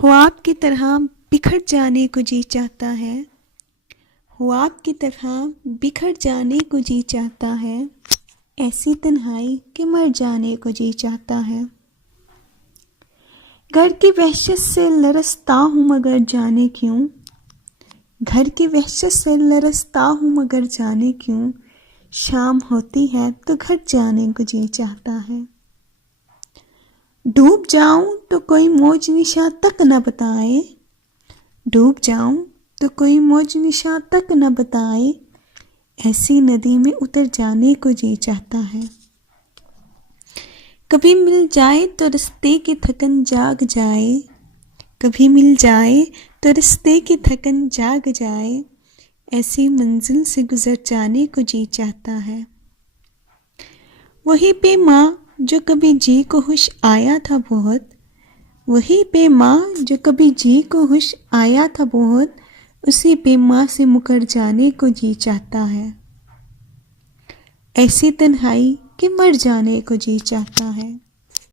ख्वाब की तरह बिखर जाने को जी चाहता है, ख्वाब की तरह बिखर जाने को जी चाहता है, ऐसी तन्हाई के मर जाने को जी चाहता है। घर की वहशत से लरसता हूँ मगर जाने क्यों, घर की वहशत से लरसता हूँ मगर जाने क्यों, शाम होती है तो घर जाने को जी चाहता है। डूब जाऊं तो कोई मौज निशा तक न बताए, डूब जाऊं तो कोई मौज निशा तक न बताए, ऐसी नदी में उतर जाने को जी चाहता है। कभी मिल जाए तो रास्ते की थकन जाग जाए, कभी मिल जाए तो रास्ते की थकन जाग जाए, ऐसी मंजिल से गुजर जाने को जी चाहता है। वही पे माँ जो कभी जी को होश आया था बहुत, वही पे माँ जो कभी जी को होश आया था बहुत, उसी पे माँ से मुकर जाने को जी चाहता है। ऐसी तन्हाई कि मर जाने को जी चाहता है।